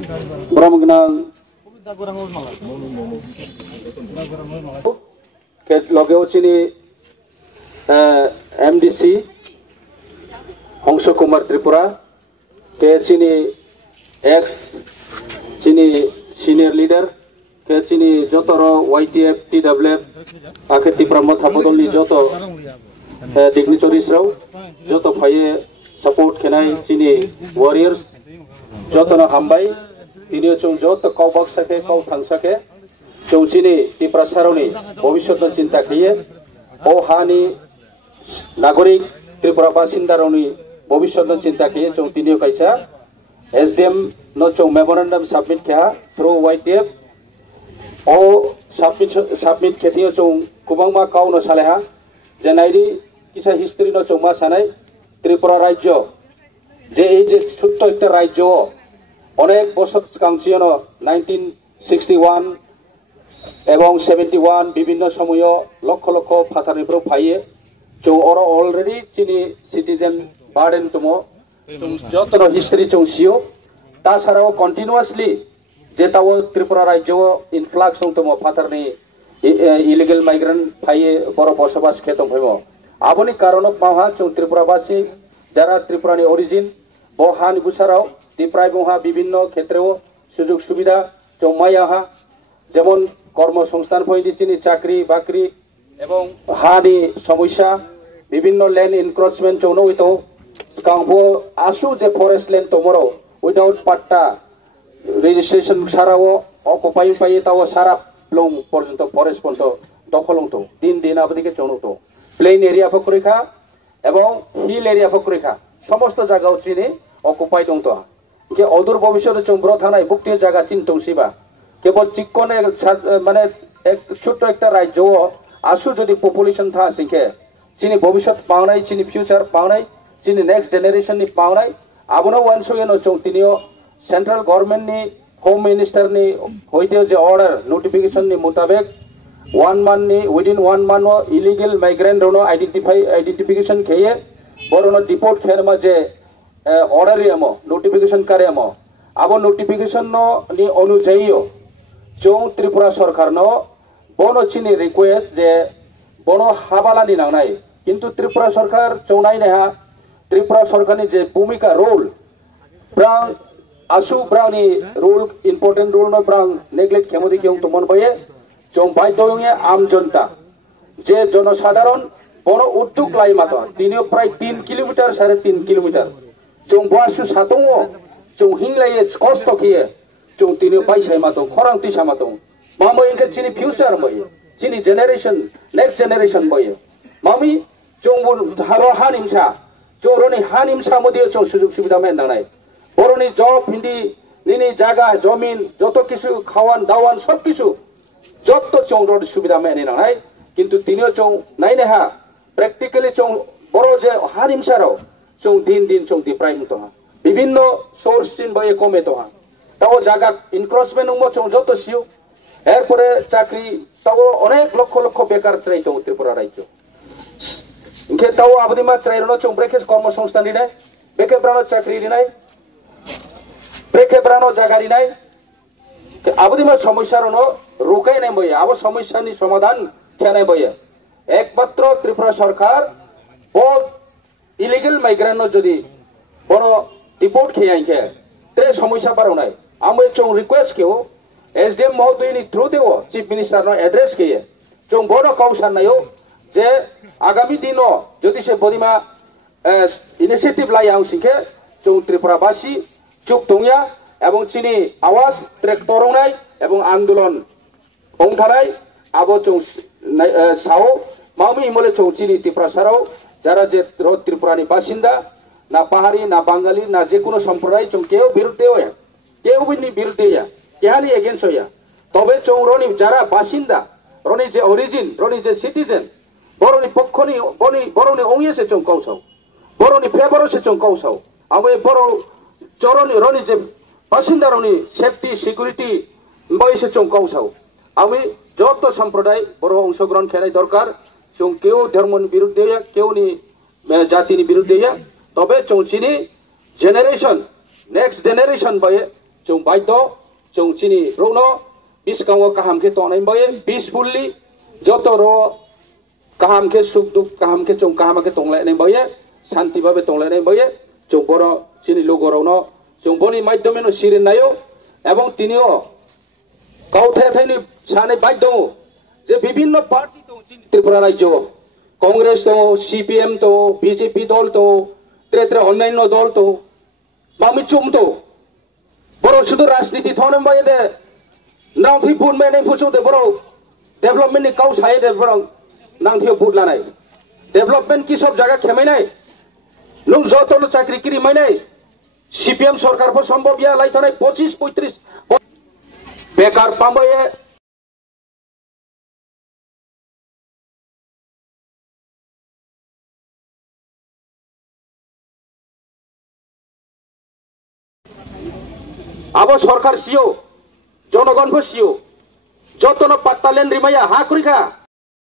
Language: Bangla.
Brahmagna Logeo Chini MDC Hongsho Kumar Tripura Ke Chini ex Chini senior leader Ke Chini Jotoro YTF TWF Aketi Pramod Habodoli Joto dignitaries Rao Joto Paye support Kenai Chini warriors Joto na Hambai Tinio Chung Joto Kau Baksake Kau Tangsake Chung Chini Tiprasaroni Bovishot Cinta Kiye O Hani Nagorik Tripura Basindaroni Bovishot Cinta Kiye Chung Tinio Kaisa SDM no Chung memorandum submit Kya through YTF O submit Ketio Chung Kubangma Kau no Saleha Janairi Kisa history no Chung Masanai Tripura Rajyo যে এই যে ছোট্ট একটা রাজ্য অনেক বছর কাংশিয়ন 1961 এবং 71 বিভিন্ন সময় লক্ষ লক্ষ ফাতারনিफ्राय ফাইয়ে চৌ অর অলরেডি চিনি সিটিজেন বার্ডেন তমো যতন হিস্ট্রি চৌ সিও তাছাড়াও কন্টিনিউয়াসলি যে তাও ত্রিপুরা রাজ্য ইনফ্লাক্স তমো ফাতারনি ইলিগেল মাইগ্রেন্ট ফাইয়ে বড় বসবাস খেতম হইব আবনি কারণ মাহা চৌ ত্রিপুরাবাসী যারা ত্রিপুরানি অরিজিন বহান বুসারাও ত্রিপুরায় বহা বিভিন্ন ক্ষেত্রেও সুযোগ সুবিধা চৌমাইয়াহা যেমন কর্মসংস্থান পয়দি চিনি চাকরি বাকরি এবং হানি সমস্যা বিভিন্ন ল্যান্ড এনক্রোচমেন্ট চৌনো হইতো কাংবো আসু যে ফরেস্ট ল্যান্ড তোমরো উইদাউট পাট্টা রেজিস্ট্রেশন সারাও অকুপাই পাই তাও সারা প্লং পর্যন্ত ফরেস্ট পর্যন্ত দখলংতো দিন দিন আবদিকে চৌনতো প্লেন এরিয়া ফকরেখা এবং হিল এরিয়া ফকরেখা সমস্ত জায়গা চিনি অকুপাই দংতো কে অদূর ভবিষ্যতে চৌব্র থানায় বুকটির জায়গা চিনতংসিবা কেবল চিকনে মানে এক ছোট্ট একটা রাজ্য আসু যদি পপুলেশন থা সিংকে চিনি ভবিষ্যৎ পাওনাই চিনি ফিউচার পাওনাই চিনি নেক্সট জেনারেশন নি পাওনাই আবনো ওয়ানসোয়েনো চৌ তিনিও সেন্ট্রাল গভর্নমেন্ট নি হোম মিনিস্টার নি হইতে যে অর্ডার নোটিফিকেশন নি মোতাবেক 1 month ni within 1 month illegal migrant rono identification kheye borono deport kherma je order yamo notification karemo abo notification no ni অনুযায়ীও চৌ ত্রিপুরা সরকার no bono chini request je bono habala ni nangnai কিন্তু ত্রিপুরা সরকার চৌনাই নেহা ত্রিপুরা সরকারনি যে ভূমিকা রোল ব্রাং আসু ব্রাউনি role important role no brang neglect khemodi keung tomon boye চৌপাই দয়ে আম জনতা যে জনসাধারণ বড় উদ্যোগ লাই মাতো তিনিও প্রায় 3 কিলোমিটার 3.5 কিলোমিটার চৌ বাসু সাতং চৌ হিংলাই কষ্ট খেয়ে চৌ তিনিও পাইছাই মাতো খরাং তিসা মাতো মামো ইনকে চিনি ফিউচার বয়ে চিনি জেনারেশন নেক্সট জেনারেশন বয়ে মামি চৌ হারো হানিমসা চৌরনি হানিমসা মধ্যে চৌ সুযোগ সুবিধা মেন নাই বড়নি জব হিন্দি নিনি জায়গা জমিন যত কিছু খাওয়ান দাওয়ান সব কিছু যত চৌ রোড সুবিধা মেনে নাই কিন্তু তিনিও চৌ নাই নেহা প্র্যাকটিক্যালি চৌ বড় যে হানিমসারাও চৌ দিন দিন চৌ দিপ্রায় মতো বিভিন্ন সোর্স চিন বয়ে কমে তো তাও জায়গা ইনক্রোচমেন্ট চৌ যত সিও এরপরে চাকরি তাও অনেক লক্ষ লক্ষ বেকার চাই তো ত্রিপুরা রাজ্য ইনকে তাও আবদিমা চাইরনো চৌ ব্রেকে কর্মসংস্থান নাই বেকে ব্রানো চাকরি নাই ব্রেকে ব্রানো জায়গারি নাই আবদিমা সমস্যার রোকাই নাই বইয়ে আবার সমস্যানি সমাধান খেয়ে বইয়ে একমাত্র ত্রিপুরা সরকার বহুত ইলিগেল মাইগ্রেন্ট যদি বড় ডিপোর্ট খেয়ে আইকে তে সমস্যা পারো নাই আমি চৌ রিকোয়েস্ট কেউ এসডিএম মহোদয়নি থ্রু দেব চিফ মিনিস্টার এড্রেস খেয়ে চৌ বড় কৌশল নাই যে আগামী দিন যদি সে বদিমা ইনিশিয়েটিভ লাই আং শিখে চৌ ত্রিপুরাবাসী চুপ দংয়া এবং চিনি আওয়াজ ট্রেক তরংনাই এবং আন্দোলন অংথারাই আবো চৌ সাও মামি ইমলে চৌ চিনি ত্রিপুরা সারাও যারা যে ত্রিপুরানি বাসিন্দা না পাহাড়ি না বাঙালি না যে কোনো সম্প্রদায় চৌ কেউ বিরুদ্ধে হইয়া কেউ বিরুদ্ধে হইয়া কেহানি এগেন্স্ট হইয়া তবে চৌ রনি যারা বাসিন্দা রনি যে অরিজিন রনি যে সিটিজেন বড়নি পক্ষনি বড়নি অংয়েছে চৌ কৌসাও বড়নি ফেভারসে চৌ কৌসাও আমি বড় চরনি রনি যে বাসিন্দা রনি সেফটি সিকিউরিটি বয়সে চৌ কৌসাও আমি যত সম্প্রদায় বড় অংশগ্রহণ খেলাই দরকার চৌ কেউ ধর্মনি বিরুদ্ধে হইয়া কেউ নি জাতিনি বিরুদ্ধে হইয়া তবে চৌ চিনি জেনারেশন নেক্সট জেনারেশন বয়ে जों बाध्य जों चिनी रोनो बिसकांगो काहाम के तोनाय बाये पीसफुली जत रो काहाम के सुख दुख काहाम के जों काहाम के तोंलायनाय बाये शांति भाबे तोंलायनाय बाये जों बरो चिनी लोगोरावनो जों बनि माध्यमेनो सिरिनायो एवं तिनिओ गावथायथायनि सानै बाध्य जे विभिन्न पार्टी दं चिनी त्रिपुरा राज्य कांग्रेस दं सीपीएम दं बीजेपी दल दं त्रे त्रे अन्यान्य दल दं मामि चुम दं बर' शुद्ध राजनीति थोनम बाये दे नांथि बुन मैंने फुसु दे बर' डेवलपमेंट नि काउ साये दे बर' नांथि बुट लानाय डेवलपमेंट की सब जगह खेमायनाय नुं जतल चाकरी किरि मायनाय सीपीएम सरकार पर संभव या लाइथानाय 25-35 बेकार पामबाये अब सरकार सियो जनगण सियो जतन पात्तालेन रिमाया हा खुरिखा